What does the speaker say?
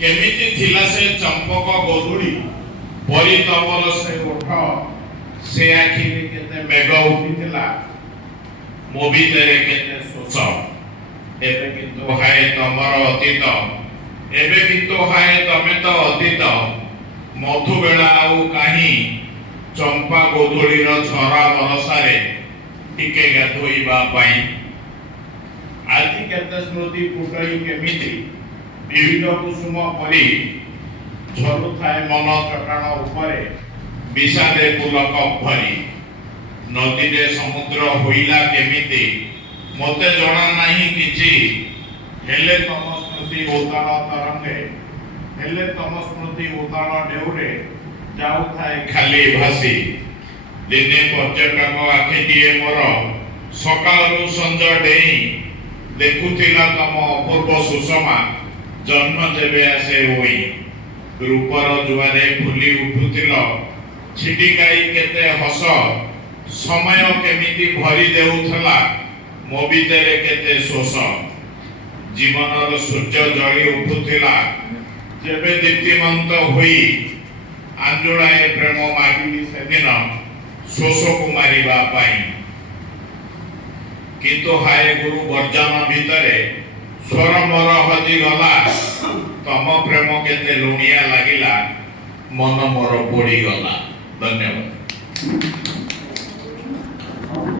केमिति थिला से चंपक गोधुड़ी परी तमर से ओठ से आखि केते मेघ उठिथिला मो भीतर केते शोष एबे किंतु हाय तमर अतीत एबे किंतु हाय तमे तो अतीत मधु बेला आउ काहे चंपा गोधुड़ी रो झरा बरसारे टिके गाधोइबा पाई आदि केते स्मृति फुटई केमिति विविध कुसुम परी झरुथाए मन चटाण उपरे विषादे पुलक भरी नदी रे समुद्र होइला केमिति मते जणा नाही किछि हेले तम स्मृति उतान तरंगे हेले तम स्मृति उतान ढेउरे जाउथाए खाली भासी दिने पर्यटक आखि दिए मोर सकाळु संज डेई देखुथिला तम अपूर्व सुषमा जन्म जेबे आसे होई रूपर जुआरे फुली उठुथिल छिटिकाई केते हस समय केमिति भरी देउथला मो भीतर केते शोष जीवनर सूर्य जळी उठुथिला जेबे दीप्तिमंत होई आंजुळाए प्रेम मागिली सेदिन शोष को मारिबा पाई किंतु हाय गुरु वर्जन भितरे स्वर मोर हजी गला तम प्रेम केते लुणिया लागिला मन मोर पोड़ी गला। धन्यवाद।